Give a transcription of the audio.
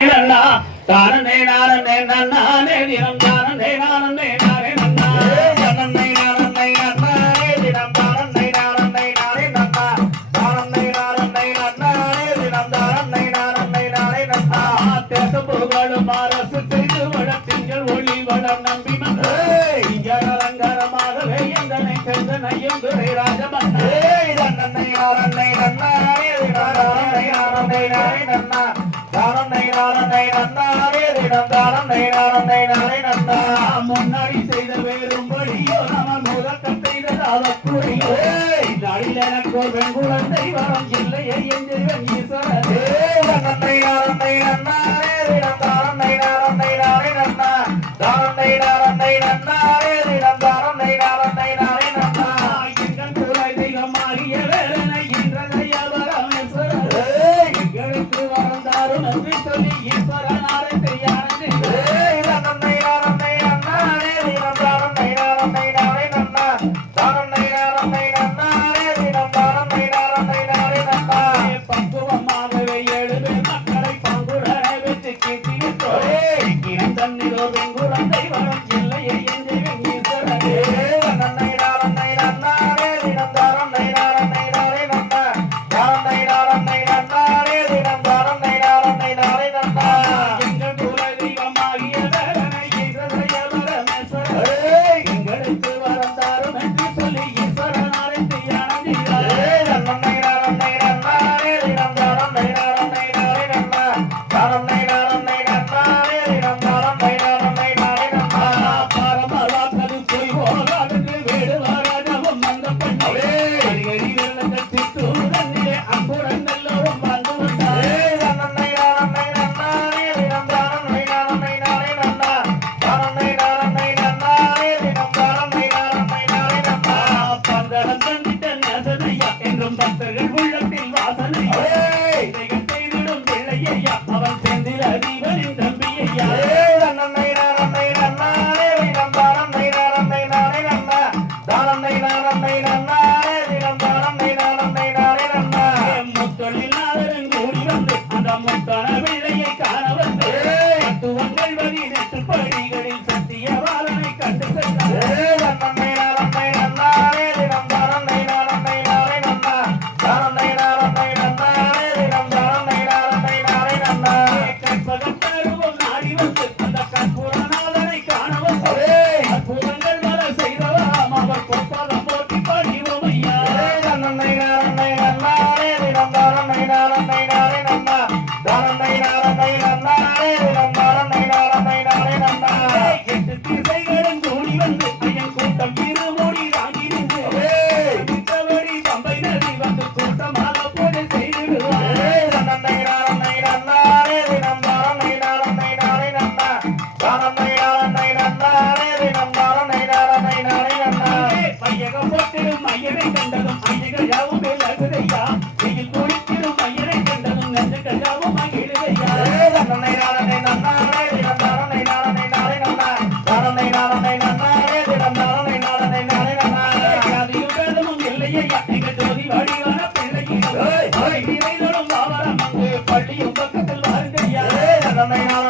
தானே நானே நன்னானே தினம் தானே நானே நானே நன்னா நன்னை நானே நன்னானே தினம் தானே நானே நானே நன்னா தானே நானே நன்னானே தினம் தானே நானே நானே நன்னா தேச புகழும் அரசு செய்து வளர்த்தீங்கள் ஒளி வளம் நம்பி மன்னே இங்கரங்கரமாகவே எந்தனை செந்தனையும் துரை ராஜமன்னே நன்னை நானே நன்னானே தினம் தானே நானே நானே நன்னா தானே நானே நன்னானே தினம் தானே நானே நானே நன்னா முன்னாடி செய்த வேறும்படியோ நம்ம முதற்கம் செய்ததாக கூறியோ நாளில் எனக்கு ஒரு பெண் குழந்தை வரம் இல்லையே என் ஈஸ்வரே நன்னை நானே நன்னானே தினம் தானே நானே நானே நன்னா தானே நானே நன்னானே தினம் தானே நானே நானே நன்னா எங்கள் குலை தெய்வமாகிய வேலனை இன்றதைய வரமேஸ்வரே எங்களுக்கு வரம் தாரும் என்று சொல்லி ஈஸ்வரனாரை தெரியானே நன்னை நானே நன்னானே தினம் தானே நானே நானே நன்னா தானே நானே நன்னானே தினம் தானே நானே நானே நன்னா பக்குவமாகவே எழுவே மக்களை பங்குடனை வெற்றி கீர்த்திவிட்டோரே இனம் தன்னிலோ வெங்குழந்தை வரம் இல்லையே என் ஈஸ்வரனே நன்னை நானே நன்னானே தினம் தானே நானே நானே நன்னா தானே நானே நன்னானே தினம் தானே நானே நானே நன்னா எங்கள் குல தெய்வமாகிய வேலனை இன்றதைய வரமேஸ்வரே எங்களுக்கு வரம் தாரும் என்று சொல்லி ஈஸ்வரனாரை தெரியானே நன்னை நானே நன்னானே தினம் தானே நானே நானே நன்னா தானே நானே நன்னானே தினம் தானே நானே நானே நன்னா பரமவாக்கது போய் போகாதென்று வேடுவாராகவும் வந்த பெண்ணே அடிக்கடி வெள்ளங்கள் சித்தூரனிலே அன்புடன் எல்லோரும் வாழ்ந்து வந்தாரே நன்னை நானே நன்னானே தினம் தானே நானே நானே நன்னா தானே நானே நன்னானே தினம் தானே நானே நானே நன்னா பந்தடம் கண்டிட்ட நேசனையா என்றும் பக்தர்கள் உள்ளத்தில் வாசனையா இதைகள் செய்திடும் பிள்ளையா அவன் செந்தில் அதிபரின் தம்பியையா நன்னை நானே நன்னானே தினம் தானே நானே நானே நன்னா தானே நானே நன்னானே தினம் தானே நானே நானே நன்னா முத்தொழில் நாதரன் கூடி வந்து அந்த முத்தான பிள்ளையை காண வந்து தத்துவங்கள் வரி நெட்டு படிகளில் சத்தியவாளனை கண்டு சென்றார் நன்னை நானே நன்னானே தினம் தானே நானே நானே நன்னா தானே நானே நன்னானே தினம் தானே நானே நானே நன்னா கற்பகம் தருவம் நாடி வந்து அந்த கற்பூரநாதனை காண வந்து அற்புதங்கள் வர செய்தவாம் அவர் பொற்பதம் போட்டி பணிவோம் ஐயா நன்னை நானே நன்னானே தினம் தானே நானே நானே நன்னா தானே நானே நன்னானே தினம் தானே நானே நானே நன்னா எட்டு திசைகளும் கூடி வந்து ஐயன் கூட்டம் இருமுடி வாங்கி நின்று மித்தபடி பம்பை நதி வந்து கூட்டமாக பூஜை செய்திடுவார் நன்னை நானே நன்னானே தினம் தானே நானே நானே நன்னா தானே நானே நன்னானே தினம் தானே நானே நானே நன்னா பையகம் போட்டிடும் ஐயனை கண்டதும் ஐயர்கள் யாவும் விலகுதையா வெயில் குளித்திடும் ஐயனை கண்டதும் நெஞ்சுகள் யாவும் மகிழுதையா நன்னை நானே நன்னானே தினம் தானே நானே நானே நன்னா தானே நானே நன்னானே தினம் தானே நானே நானே நன்னா ஜாதியும் வேதமும் இல்லையா எங்கள் ஜோதி வடிவான பிள்ளையிடம் நிறைதரும் பாவரம் அங்கு பள்ளியும் பக்கத்தில் வாருங்கய்யா நன்னை நானே